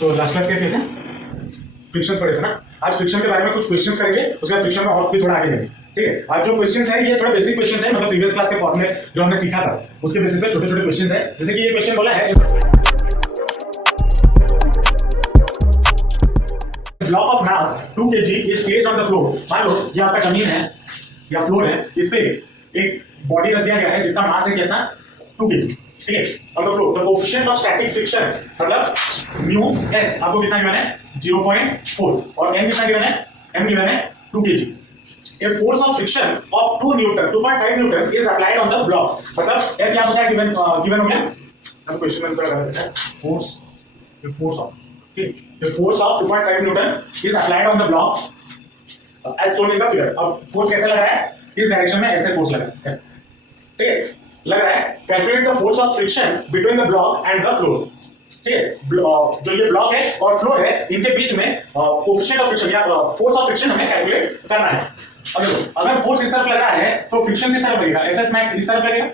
तो last class क्या किए थे, फ्रिक्शन पढ़े थे ना। आज फ्रिक्शन के बारे में कुछ क्वेश्चंस करेंगे, उसके बाद फ्रिक्शन में और भी थोड़ा आगे जाएंगे। ठीक है, आज जो क्वेश्चंस है ये थोड़ा बेसिक क्वेश्चंस है, मतलब प्रीवियस क्लास के फॉर्मूले जो हमने सीखा था उसके बेसिस पे छोटे छोटे क्वेश्चंस है। जैसे कि ये क्वेश्चन बोला है block of mass 2 kg is placed on the floor. मान लो ये आपका जमीन है या फ्लोर है, इस पे एक बॉडी रख दिया गया है जिसका मास है कितना 2 kg। ठीक है, on the floor the coefficient of static friction मतलब म्यू एस आपको कितना गिवन है 0.4 और m कितना गिवन है, m गिवन है 2 kg। A force of friction of 2 Newton 2.5 Newton is applied on the block। मतलब f क्या होता है गिवन हो गया, हम क्वेश्चन में थोड़ा गलत है, force of okay, the force of 2.5 Newton is applied on the block as shown in the figure। अब फोर्स कैसे लग रहा है, इस डायरेक्शन में ऐसे फोर्स लग रहा है, ठीक है, लग रहा है। Calculate the force of friction between the block and the floor. ठीक है, जो ये ब्लॉक है और फ्लोर है इनके बीच में कोएफिशिएंट ऑफ फ्रिक्शन या फोर्स ऑफ फ्रिक्शन हमें कैलकुलेट करना है। अगर फोर्स इस तरफ लग रहा है तो फ्रिक्शन किस तरफ लगेगा, एफएस मैक्स इस तरफ लगेगा,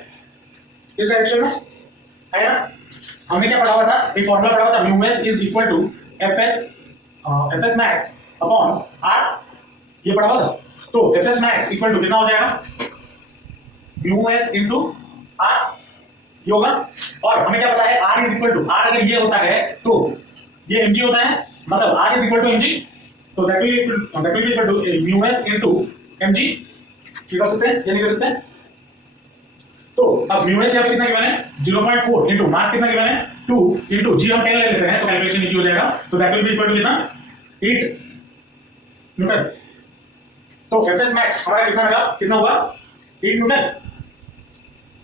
इस डायरेक्शन में है ना। हमने क्या पढ़ा हुआ था, एक फॉर्मूला पढ़ा हुआ था, mu S is equal to FS max upon R, ये पढ़ा हुआ था। तो एफएस मैक्स इक्वल टू कितना हो जाएगा, म्यू एस इनटू आर, ये होगा। और हमें क्या पता है, R is equal to, R अगर ये होता है तो ये एमजी होता है, मतलब R is equal to m g, तो that will be equal to mu s into m g. ये कर सकते हैं या नहीं कर सकते हैं। तो अब म्यू एस यहाँ पे कितना गिवन है 0.4 इनटू मास कितना गिवन है 2 इनटू जी हम 10 ले लेते हैं तो कैलकुलेशन इजी हो जाएगा। तो that will be equal to कितना 8 न्यूटन। तो एफएस मैक्स हमारा कितना होगा, कितना होगा 8 न्यूटन।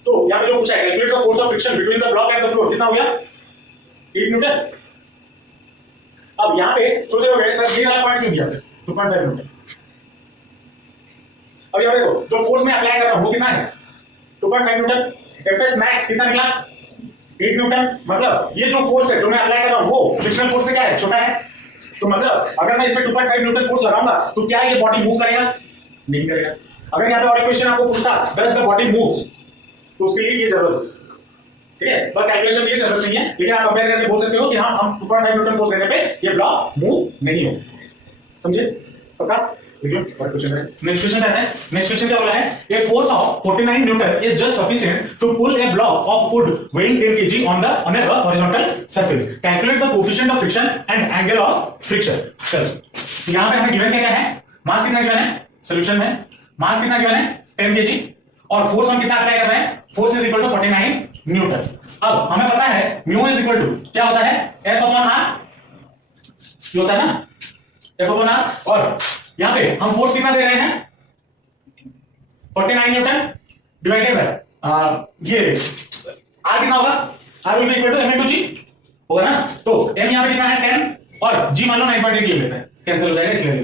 तो यहाँ पे जो पूछा है calculate the force of friction between the block and the floor, कितना हो गया 8 न्यूटन। अब यहाँ पे सोच रहे हो सर ये वाला पॉइंट क्यों दिया 2.5 न्यूटन। अब यहाँ देखो जो फोर्स में अप्लाई कर रहा हूं वो कितना है 2.5 न्यूटन। एफएस मैक्स कितना निकला 8 न्यूटन। मतलब ये जो फोर्स है जो मैं अप्लाई कर रहा हूं वो फ्रिक्शनल फोर्स से क्या है, छोटा है। तो मतलब अगर मैं इसमें 2.5 न्यूटन फोर्स लगाऊंगा तो क्या ये बॉडी मूव करेगा, नहीं करेगा। अगर यहाँ पे और एक क्वेश्चन आपको पूछता डज द बॉडी मूव, तो उसके लिए ये जरूरत है। ठीक है, बस कैलकुलेशन की जरूरत नहीं है, लेकिन आप कंपेयर करके बोल सकते हो कि हाँ हम 2.5 न्यूटन फोर्स देने पे ये ब्लॉक मूव नहीं हो। समझे, पक्का। नेक्स्ट क्वेश्चन क्या है, नेक्स्ट क्वेश्चन क्या बोला है, a force of 49 newton is just sufficient to pull a block of wood weighing 10 kg on a rough horizontal surface। Calculate the coefficient of friction and angle of friction. चलो यहां पे हमें given क्या है, मास कितना गिवन है, solution में मास कितना गिवन है 10 kg और फोर्स हम कितना अप्लाई कर रहे हैं, force is equal to 49 newton. अब हमें पता है म्यू इज इक्वल टू क्या होता है F अपॉन R, ये होता है ना F अपॉन R। और यहां पे हम फोर्स कितना दे रहे हैं 49 न्यूटन डिवाइडेड बाय ये R कितना होगा, R will be equal to m into g होगा ना। तो m यहां पे कितना है 10 और g मान लो 9.8 ले लेते हैं, कैंसिल हो जाएगा इसलिए।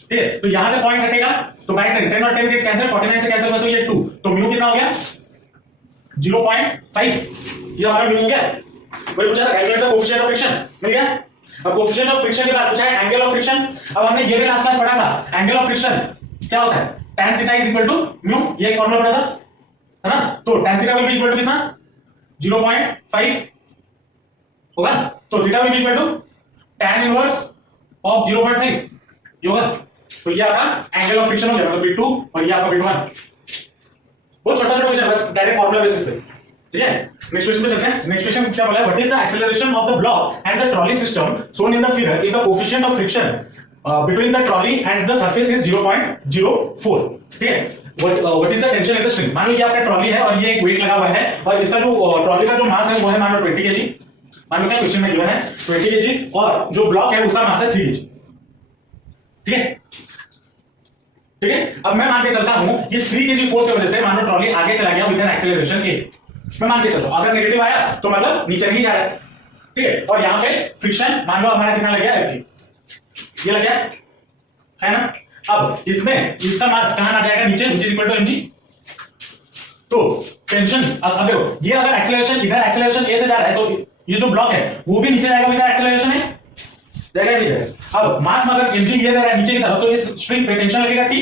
ठीक है, तो यहां से पॉइंट हटेगा तो बाय 10 और 10 गेट्स कैंसिल, 49 से कैंसिल हुआ तो ये 2, तो म्यू कितना हो गया 0.5, ये हमारा म्यू हो गया। वही पूछा था calculate the coefficient of friction, मिल गया। अब कोएफिशिएंट ऑफ फ्रिक्शन के बाद पूछा है एंगल ऑफ फ्रिक्शन। अब हमने ये भी लास्ट क्लास पढ़ा था, एंगल ऑफ फ्रिक्शन क्या होता है tan theta is equal to mu, ये एक फार्मूला पढ़ा था है ना। तो tan theta will be equal to कितना 0.5 होगा, तो theta will be equal to tan inverse of 0.5 ये होगा। तो ये आपका एंगल ऑफ फ्रिक्शन हो गया, मतलब b2 और ये आपका b1। बहुत छोटा छोटा क्वेश्चन है, डायरेक्ट फार्मूला बेसिस पे। ठीक है, नेक्स्ट क्वेश्चन पे चलते हैं। नेक्स्ट क्वेश्चन क्या बोला है, what is the acceleration of the block and the trolley system shown in the figure if the coefficient of friction between the trolley and the surface is 0.04। ठीक है, what is the tension at the string. मान लो ये आपका trolley है और ये एक वेट लगा हुआ है और इसका जो ट्रॉली का जो मास है वो है मान लो 20 kg। मान लो क्या क्वेश्चन में गिवन है 20 kg और जो ब्लॉक है उसका मास है 3 kg। ठीक है, ठीक है। अब मैं मान के चलता हूं इस 3 kg फोर्स की वजह से मान लो ट्रॉली आगे चला गया विद एन एक्सेलरेशन a। मैं मान के चलता हूं अगर नेगेटिव आया तो मतलब नीचे नहीं जा रहा है। ठीक है, और यहां पे फ्रिक्शन मान लो हमारा कितना लग गया F, ये लग गया है ना। अब इसमें इसका मास कहां आ जाएगा, नीचे, which is equal to mg। तो टेंशन अब देखो ये अगर एक्सेलरेशन इधर एक्सेलरेशन a से जा रहा है तो ये जो ब्लॉक है वो भी नीचे जाएगा विद एक्सेलरेशन है, जाएगा नहीं जाएगा। अब मास मतलब mg ये दे रहा है नीचे की तरफ, तो इस स्ट्रिंग पे टेंशन लगेगा T,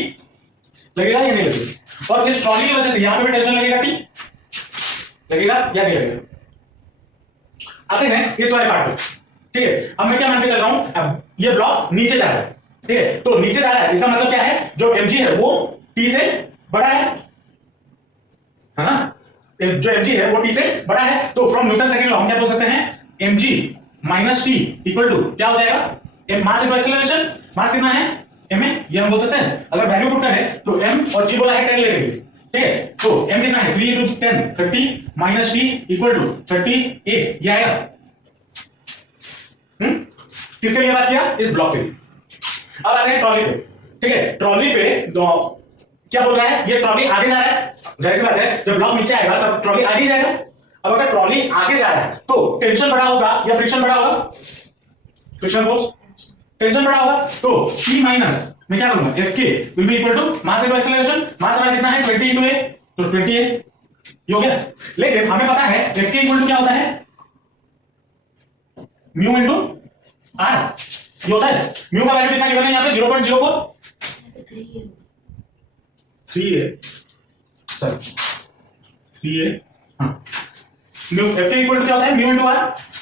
लगेगा या नहीं लगेगा। और इस ट्रॉली की वजह से यहां पे भी टेंशन लगेगा T, लगेगा या नहीं लगेगा। आते हैं इस वाले पार्ट पे। ठीक है। अब मैं क्या मान के चल रहा हूं, अब ये ब्लॉक नीचे जा रहा है, ठीक है, तो नीचे जा रहा है इसका मतलब क्या है, जो mg है वो t से बड़ा है ना, जो mg है वो t से बड़ा है, तो फ्रॉम न्यूटन सेकंड लॉ हम क्या बोल सकते हैं, mg minus T equal to क्या हो जाएगा, मास इनटू एक्सेलरेशन, मास कितना है m है, ये हम बोल सकते हैं। अगर वैल्यू पुट करें तो m और g बोला है 10 ले लेंगे, ठीक है, तो m कितना है 3 into 10 30 minus T equal to 30a, ये आएगा। किसके लिए बात किया, इस ब्लॉक के लिए। अब आते हैं ट्रॉली पे, ठीक है, ट्रॉली पे क्या बोल रहा है, ये ट्रॉली आगे जा रहा है, जाहिर सी बात है जब ब्लॉक नीचे आएगा तब ट्रॉली आगे जाएगा। अब अगर ट्रॉली आगे जा रहा है तो टेंशन बड़ा होगा या फ्रिक्शन बड़ा होगा, फ्रिक्शन फोर्स, टेंशन बड़ा होगा, तो P माइनस मैं क्या करूंगा, Fk will be equal to mass into acceleration, mass हमारा कितना है 20 into a, तो 20a ये हो गया। लेकिन हमें पता है Fk इक्वल टू क्या होता है, म्यू इनटू r, ये होता है। म्यू का वैल्यू कितना गिवन है यहाँ पे 0.04, 3a सॉरी 3a, हाँ, म्यू Fk इक्वल टू क्या होता है, म्यू इनटू r,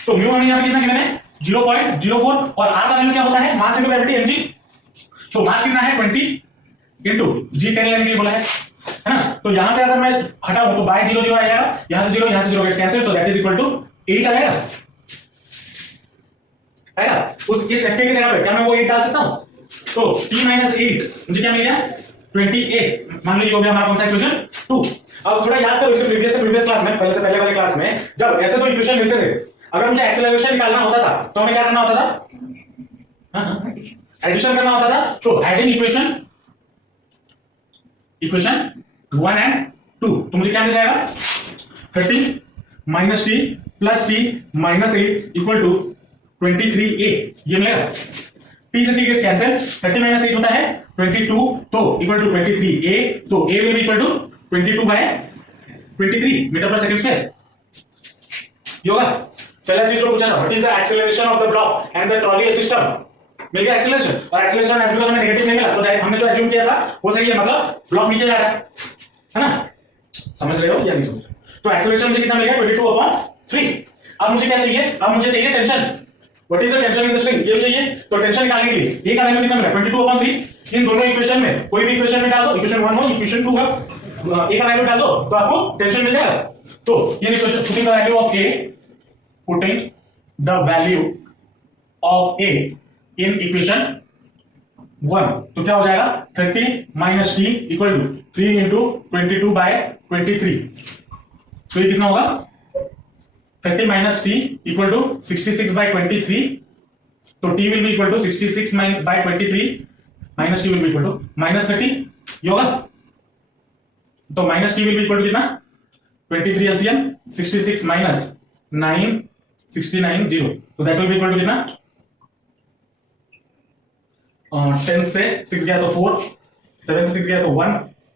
तो म्यू हमें यहाँ पे कितना गिवन है 0.04, और r का वैल्यू क्या होता है, मास इनटू ग्रेविटी mg, तो मास कितना है 20 इनटू g 10 लेने के लिए बोला है ना। तो यहां से अगर मैं हटाऊं तो बाय 0 0 आ जाएगा, यहां से 0 यहां से 0 गेट्स कैंसिल, तो दैट इज इक्वल टू 8 आएगा, आएगा। उस इस Fk की जगह पे क्या मैं वो 8 डाल सकता हूं, तो t माइनस 8 मुझे क्या मिल गया 28, मान लो ये हो गया हमारा कौन सा इक्वेशन 2। अब थोड़ा याद करो इससे प्रीवियस क्लास में, पहले से पहले वाले क्लास में जब ऐसे दो इक्वेशन मिलते थे, अगर मुझे एक्सेलरेशन निकालना होता था तो हमें क्या करना होता था, एडिशन करना होता था। तो एडिंग इक्वेशन 1 एंड 2, तो मुझे क्या मिल जाएगा 30 minus T plus T minus 8 equal to 23a, ये मिलेगा। t से t गेट्स कैंसिल, 30 माइनस 8 होता है 22, तो इक्वल टू 23a, तो a will be equal to 22 by 23 metre per second square, ये होगा। पहला चीज जो पूछा था, what is the acceleration of the block and the trolley system, मिल गया एक्सेलरेशन, और एक्सेलरेशन एज बिकॉज़ हमें नेगेटिव नहीं मिला, तो हमने जो एज्यूम किया था वो सही है, मतलब ब्लॉक नीचे जा रहा है ना, समझ रहे हो या नहीं समझ रहे? तो एक्सेलरेशन मुझे कितना मिल गया 22/3। अब मुझे क्या चाहिए, अब मुझे चाहिए tension, what is the tension in the string, ये चाहिए। तो टेंशन निकालने के लिए ये का वैल्यू कितना मिला 22/3, इन दोनों इक्वेशन में कोई भी इक्वेशन में डाल दो, इक्वेशन 1 हो इक्वेशन 2 हो, ए का वैल्यू डाल दो तो आपको टेंशन मिल जाएगा। तो ये equation putting the value of A, putting the value of A in equation 1, तो क्या हो जाएगा 30 minus T equal to 3 into 22/23, तो ये कितना होगा 30 माइनस टी इक्वल टू 66/23, तो t will be equal to 66/23 minus T will be equal to minus 30, ये होगा। तो minus T will be equal to कितना 23 एलसीएम, 66 माइनस 9 69 0, तो that will be equal to कितना 10 से 6 गया तो 4, 7 से 6 गया तो 1,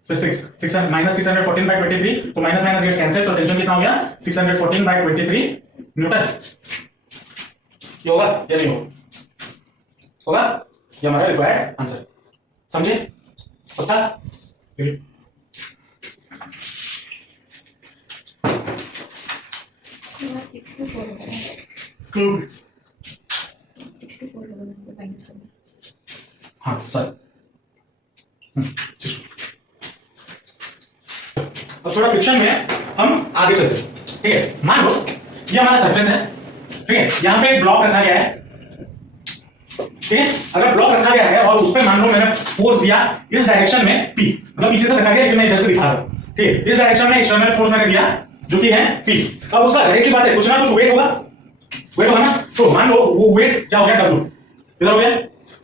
फिर 6 माइनस 614/23, तो माइनस माइनस गेट्स कैंसिल, तो टेंशन कितना हो गया 614/23 न्यूटन, ये होगा या नहीं होगा, ये हमारा रिक्वायर्ड आंसर, समझे पक्का। हाँ सर, अब थोड़ा फ्रिक्शन में हम आगे चलते हैं, ठीक है। मान लो ये हमारा सरफेस है, ठीक है, यहां पे एक ब्लॉक रखा गया है, ठीक है। अगर ब्लॉक रखा गया है और उस पर मान लो मैंने फोर्स दिया इस डायरेक्शन में P, मतलब पीछे से रखा गया, मैं इधर से दिखा रहा हूं, ठीक है, इस डायरेक्शन में एक्सटर्नल फोर्स मैंने दिया जो कि है P। अब उसका जाहिर सी बात है कुछ ना कुछ वेट होगा, वेट होगा ना, तो मान लो वो वेट क्या हो गया W, इधर हो गया,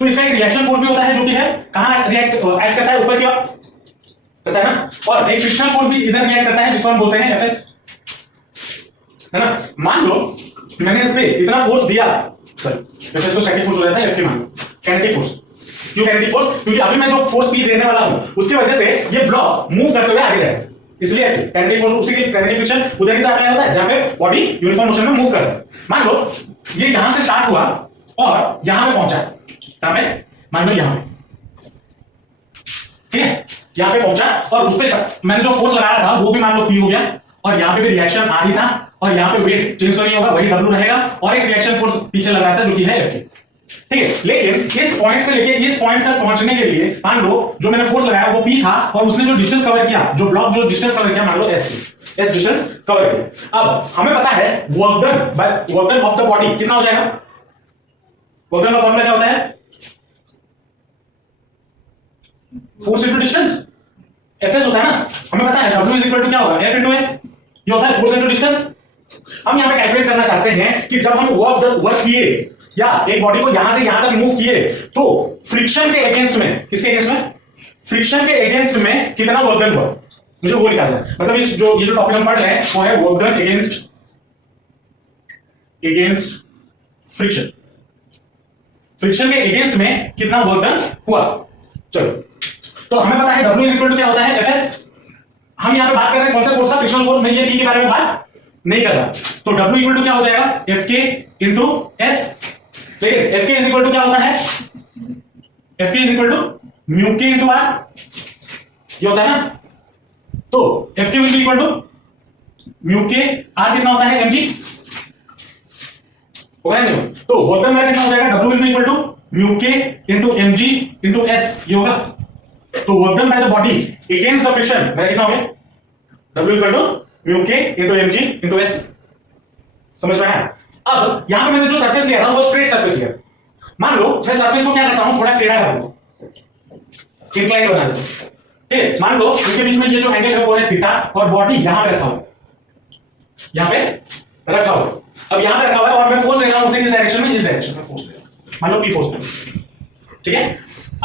तो इसका एक रिएक्शन फोर्स भी होता है जो कि है कहां रिएक्ट एक्ट करता है, ऊपर की ओर करता है ना, और एक फ्रिक्शनल फोर्स भी इधर रिएक्ट करता है जिसको हम बोलते हैं Fs, है ना। मान लो मैंने इस पे इतना फोर्स दिया, सॉरी Fs को स्टैटिक फोर्स हो जाता है, F मान लो काइनेटिक फोर्स, क्यों काइनेटिक फोर्स, क्योंकि अभी मैं जो फोर्स P देने वाला हूं उसकी वजह से ये ब्लॉक मूव करते हुए आगे जाएगा, इसलिए काइनेटिक फोर्स, उसी के काइनेटिक फ्रिक्शन उधर ही तो आता है जहां पे बॉडी यूनिफॉर्म मोशन में मूव कर रहा है। मान लो ये यहां से स्टार्ट हुआ और यहां पे पहुंचा, कहां पे, मान लो यहां पे, ठीक है, यहां पे पहुंचा और उस पे मैंने जो फोर्स लगाया था वो भी मान लो P हो गया, और यहां पे भी रिएक्शन आ रही था, और यहाँ पे वेट चेंज तो नहीं होगा, वही W रहेगा और एक रिएक्शन फोर्स पीछे लगाया था जो कि है F। ठीक है, लेकिन इस पॉइंट से लेके इस पॉइंट तक पहुंचने के लिए मान लो जो मैंने फोर्स लगाया वो P था और उसने जो डिस्टेंस कवर किया, जो ब्लॉक जो डिस्टेंस कवर किया मान लो S डिस्टेंस कवर किया। अब हमें पता है work done of the body कितना हो जाएगा, वर्क डन का फॉर्मूला क्या होता है, फोर्स इनटू डिस्टेंस Fs होता है ना, हमें पता है W इज इक्वल टू क्या होगा F इनटू S, ये होता है फोर्स इनटू डिस्टेंस। हम यहां पे कैलकुलेट करना चाहते हैं कि जब हम वर्क किए या एक बॉडी को यहां से यहां तक मूव किए तो फ्रिक्शन के अगेंस्ट में, किसके अगेंस्ट में, फ्रिक्शन के अगेंस्ट में कितना वर्क डन हुआ, मुझे वो निकालना है। मतलब ये जो टॉपिक हम पढ़ रहे हैं वो है work done against friction, friction के अगेंस्ट में कितना वर्क डन हुआ। चलो, तो हमें पता है W इज इक्वल टू क्या होता है Fs। हम यहां पे बात कर रहे हैं कौन सा फोर्स का, फ्रिक्शनल फोर्स, मैं ये P के बारे में बात नहीं कर रहा। तो W इक्वल टू क्या हो जाएगा Fk इंटू S। ठीक है, Fk इज इक्वल टू क्या होता है, Fk is equal to mu के इंटू R, ये होता है ना। तो Fk will be equal to mu K, R कितना होता है mg, होगा नहीं, तो वर्क डन कितना हो जाएगा W will be equal to mu के इंटू mg इंटू S, ये होगा। तो work done by the body against the friction मेरा कितना हो गया, W इक्वल टू म्यू के इंटू mg इंटू S। समझ में आया। अब यहां पे मैंने जो सरफेस लिया था वो स्ट्रेट सरफेस लिया। मान लो मैं सरफेस को क्या करता हूं, थोड़ा टेढ़ा कर दूं, इंक्लाइन बना दूं। ठीक है, मान लो इनके बीच में ये जो एंगल है वो है थीटा और बॉडी यहां पे रखा हुआ, यहां पे रखा हुआ। अब यहां पे रखा हुआ है और मैं फोर्स दे रहा हूं उसे किस डायरेक्शन में, इस डायरेक्शन में फोर्स दे रहा हूं, मान लो P फोर्स दे। ठीक है,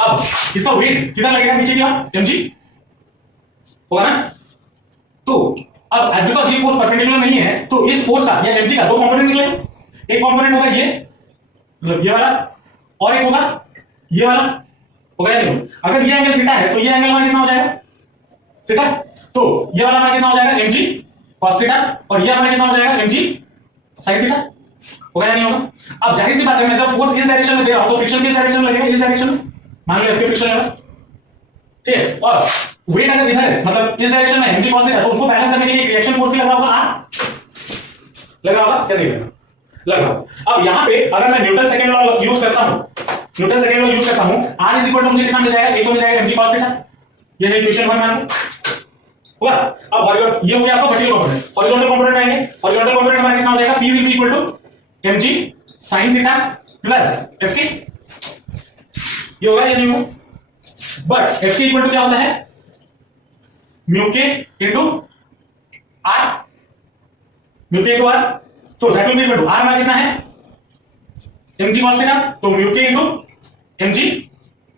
अब इसका वेट कितना लगेगा नीचे की ओर, mg होगा ना। तो अब एज बिकॉज ये फोर्स परपेंडिकुलर नहीं है तो इस फोर्स का या mg का दो कंपोनेंट निकलेगा, एक कंपोनेंट होगा ये, मतलब ये वाला, और एक होगा ये वाला, होगा या नहीं। अगर ये एंगल थीटा है तो ये एंगल हमारा कितना हो जाएगा थीटा, तो ये वाला हमारा कितना हो जाएगा mg cos थीटा और ये हमारा कितना हो जाएगा mg sin थीटा, होगा या नहीं होगा। अब जाहिर सी बात है मैं जब फोर्स इस डायरेक्शन में दे रहा हूं तो फ्रिक्शन किस डायरेक्शन में लगेगा, इस डायरेक्शन में, मान लो F के फ्रिक्शन लगा। ठीक है, और वेट अगर इधर है मतलब इस डायरेक्शन में mg cos थीटा, तो उसको बैलेंस करने के लिए रिएक्शन फोर्स भी लगा होगा R, लगा होगा क्या नहीं लगा। अब यहां पे अगर मैं न्यूटन सेकंड लॉ यूज करता हूं, न्यूटन सेकंड लॉ यूज करता हूं, R इज इक्वल टू मुझे कितना मिल जाएगा, एक तो मिल जाएगा mg cos थीटा, ये है इक्वेशन 1 मान लो हुआ। अब हॉरिजॉन्टल ये हो गया आपका वर्टिकल कंपोनेंट, हॉरिजॉन्टल कंपोनेंट आएंगे, हॉरिजॉन्टल कंपोनेंट हमारा कितना हो जाएगा, P will be equal to mg sin theta plus Fk, ये होगा या नहीं होगा। बट Fk इक्वल टू क्या होता है, mu k into R, mu k into R, तो that will be equal to R हमारा कितना है mg cos थीटा, तो mu k into mg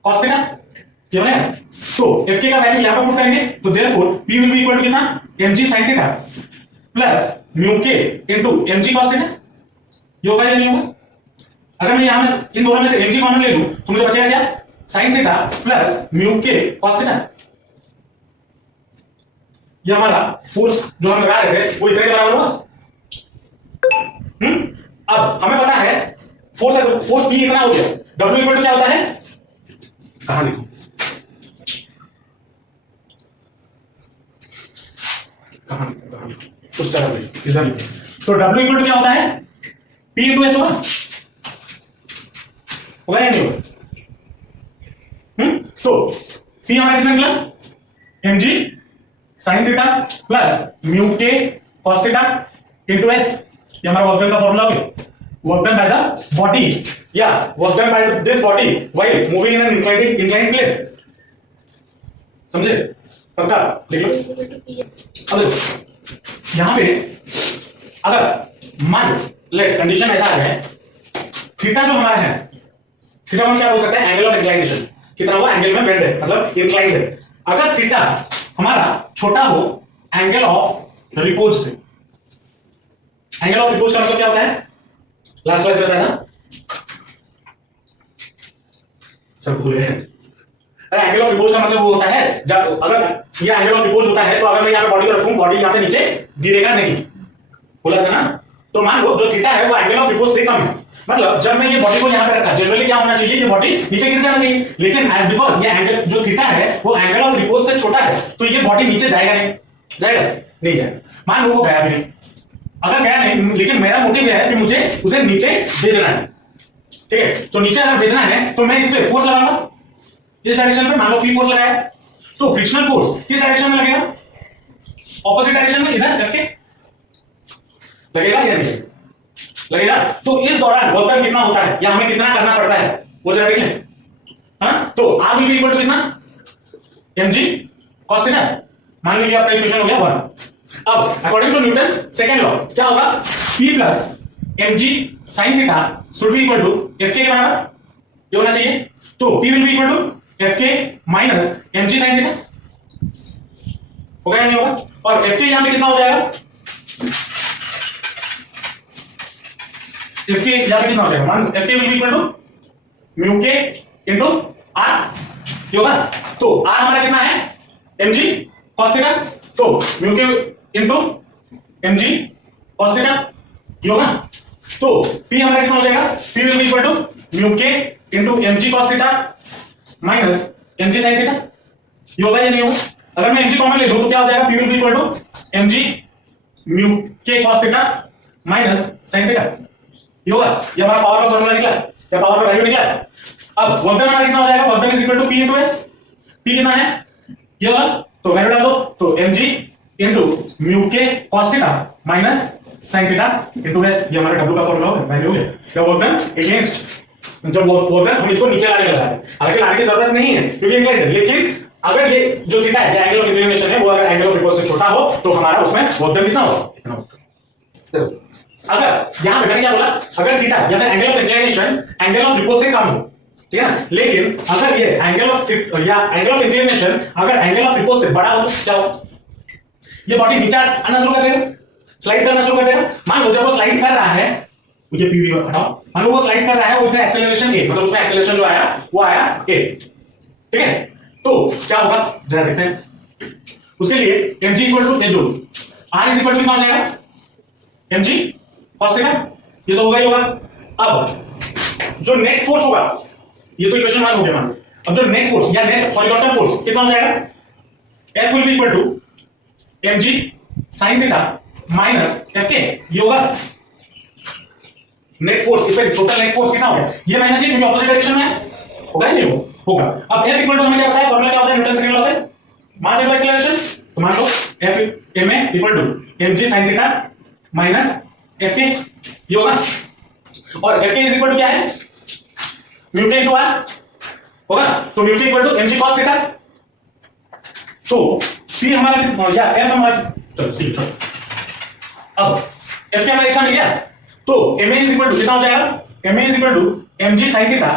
cos theta, ये हो गया। तो Fk का वैल्यू यहां पर पुट करेंगे तो therefore P will be equal to कितना mg sin theta plus mu k into mg cos theta, ये होगा या नहीं होगा। अगर मैं यहां में इन दोनों में से mg कॉमन ले लूं तो मुझे बचेगा क्या, sin theta plus mu k cos theta. ये हमारा फोर्स जो हम लगा रहे थे वो इतने के बराबर होगा। अब हमें पता है फोर्स P इतना हो गया, W इक्वल टू क्या होता है, कहां लिखूं, उस तरह में इधर लिखो। तो W इक्वल टू क्या होता है, P इंटू S होगा या नहीं होगा। तो P हमारा कितना निकला, mg sin theta plus mu k cos theta into S, ये हमारा वर्क डन का फॉर्मूला हो गया, work done by the body या work done by this body while moving in an inclined plane. समझे, पक्का लिख लो। अब यहां पे अगर मान लेट कंडीशन ऐसा है, थीटा जो हमारा है, थीटा हम क्या बोल सकते हैं, एंगल ऑफ इंक्लाइनेशन, कितना वो एंगल में बेंड है मतलब इंक्लाइंड है। अगर थीटा हमारा छोटा हो एंगल ऑफ रिपोज से, एंगल ऑफ रिपोज का मतलब क्या होता है, लास्ट क्लास में बताया ना, सब भूल गए। एंगल ऑफ रिपोज का मतलब वो होता है जब अगर ये एंगल ऑफ रिपोज होता है तो अगर मैं यहां पे बॉडी को रखूं, बॉडी यहां पे नीचे गिरेगा नहीं, बोला था ना। तो मान लो जो थीटा है वो एंगल ऑफ रिपोज से कम है, मतलब जब मैं ये बॉडी को यहां पे रखा जनरली क्या होना चाहिए, ये बॉडी नीचे गिर जाना चाहिए, लेकिन एज बिकॉज ये एंगल जो थीटा है वो एंगल ऑफ रिपोज से छोटा है तो ये बॉडी नीचे जाएगा नहीं, जाएगा नहीं जाएगा। मान लो वो गया भी नहीं, अगर गया नहीं, लेकिन मेरा मोटिव यह है कि मुझे उसे नीचे भेजना है, ठीक है। तो नीचे अगर भेजना है तो मैं इस पे फोर्स लगाऊंगा, इस डायरेक्शन में, मान लो P फोर्स लगाया, तो फ्रिक्शनल फोर्स किस डायरेक्शन में लगेगा? ऑपोजिट डायरेक्शन में, इधर F के लगेगा या नहीं लगेगा? तो इस दौरान वर्क डन कितना होता है या हमें कितना करना पड़ता है वो जरा देखें। हाँ, तो R will be equal to कितना? mg cos theta. मान लो ये आपका इक्वेशन हो गया 1। अब according to Newton's second law क्या होगा? P प्लस mg sin theta should be equal to Fk के बराबर ये होना चाहिए। तो P will be equal to Fk minus mg sin theta, होगा या नहीं होगा? और Fk यहां पे कितना हो जाएगा? Fk यहां पे कितना हो जाएगा? मान Fk will be equal to mu k into r, ये होगा। तो r हमारा कितना है? mg cos थीटा, तो mu k into mg cos theta, ये होगा। तो p हमारा कितना हो जाएगा? p will be equal to mu k into mg cos theta minus mg sin theta, ये होगा या नहीं होगा? अगर मैं mg कॉमन ले लूं तो क्या हो जाएगा? p will be equal to mg mu k cos theta minus sin theta, ये होगा। ये हमारा पावर का फॉर्मूला निकला या पावर का वैल्यू निकला। अब वर्क डन हमारा कितना हो जाएगा? Work done is equal to p into s। p कितना है? ये होगा, तो वैल्यू डाल दो, तो mg into mu k cos theta minus sin theta into s, ये हमारा w का फॉर्मूला हो गया, वैल्यू हो गया। क्या वर्क डन अगेंस्ट, जब वर्क डन हम इसको नीचे लाने लगा है, हालांकि लाने की जरूरत नहीं है क्योंकि इंक्लाइन है, लेकिन अगर ये जो थीटा है, एंगल ऑफ इंक्लिनेशन है, वो अगर एंगल ऑफ रिपल्स से छोटा हो तो हमारा उसमें वर्क डन कितना होगा? अगर यहां पे मैंने क्या बोला? अगर थीटा या फिर angle of inclination angle of repose से कम हो, ठीक है ना, लेकिन अगर ये एंगल ऑफ या एंगल ऑफ इंक्लिनेशन अगर एंगल ऑफ रिपल्स से बड़ा हो तो क्या होगा? ये बॉडी नीचे आना शुरू कर देगा, स्लाइड करना शुरू कर देगा। मान लो जब वो स्लाइड कर रहा है, मुझे पीवी हटाओ, मान लो वो स्लाइड कर रहा है, वो इतना एक्सेलरेशन a, मतलब उसमें एक्सेलरेशन जो आया वो आया a, ठीक है। तो क्या होगा जरा देखते हैं। उसके लिए mg इक्वल टू जो r इज इक्वल टू कितना हो जाएगा? mg cos थीटा, ये तो होगा ही होगा। अब जो नेट फोर्स होगा, ये तो इक्वेशन 1 हो गया मान लो। अब जो नेट फोर्स या नेट हॉरिजॉन्टल फोर्स कितना हो जाएगा? F will be equal to mg sin theta minus Fk, ये होगा नेट फोर्स। इस पे टोटल नेट फोर्स कितना होगा? ये माइनस ये क्योंकि ऑपोजिट डायरेक्शन में है, होगा ही नहीं होगा। अब F इक्वल टू हमें क्या पता है? फॉर्मूला क्या होता है न्यूटन सेकंड लॉ से? Mass into acceleration. तो मान लो F ma equal to mg sin theta minus Fk, ये होगा। और Fk इज इक्वल टू क्या है? म्यू के इनटू r होगा। तो mu k equal to mg cos theta. तो p हमारा या f हमारा, चलो ठीक है, अब f हमारा कितना मिल गया? तो ma इज इक्वल टू कितना हो जाएगा? ma is equal to mg sin theta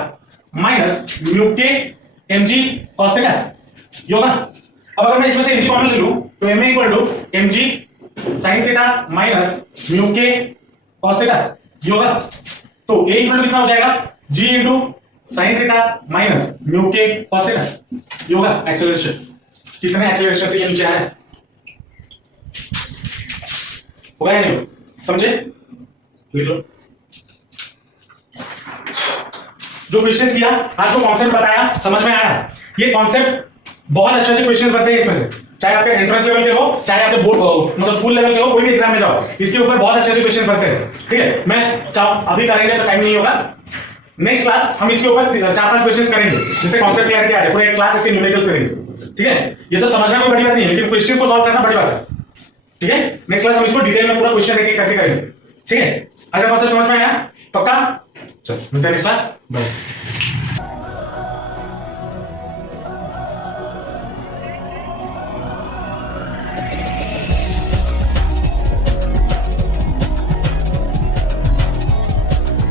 minus mu k mg cos theta, ये होगा। अब अगर मैं इसमें से mg कॉमन ले लूं तो ma equal to mg sin theta minus mu k cos theta, ये होगा। तो a इक्वल टू कितना हो जाएगा? g into sin theta minus mu k cos theta, ये होगा एक्सेलरेशन। कितने एक्सेलरेशन से ये नीचे आया है, होगा या नहीं? समझे? लिख लो जो क्वेश्चंस किया, आज जो कॉन्सेप्ट बताया समझ में आया? ये कॉन्सेप्ट बहुत अच्छे क्वेश्चंस बनते हैं इसमें से, चाहे आपके एंट्रेंस लेवल के हो, चाहे आपके बोर्ड मतलब स्कूल लेवल के हो, कोई भी एग्जाम में जाओ, इसके ऊपर बहुत अच्छे क्वेश्चन बनते हैं, ठीक है। मैं अभी करेंगे तो टाइम नहीं होगा, नेक्स्ट क्लास हम इसके ऊपर 4-5 क्वेश्चंस करेंगे जिससे कॉन्सेप्ट क्लियरिटी आ जाए, पूरे एक क्लास इसके न्यूमेरिकल्स करेंगे, ठीक है। ये सब समझना कोई बड़ी बात नहीं है, लेकिन क्वेश्चन को सॉल्व करना बड़ी बात है, ठीक है। नेक्स्ट क्लास हम इसको डिटेल में पूरा क्वेश्चन एक एक करके करेंगे, ठीक है। अगर कॉन्सेप्ट समझ में आया पक्का? चलो मिलते हैं नेक्स्ट क्लास, बाय।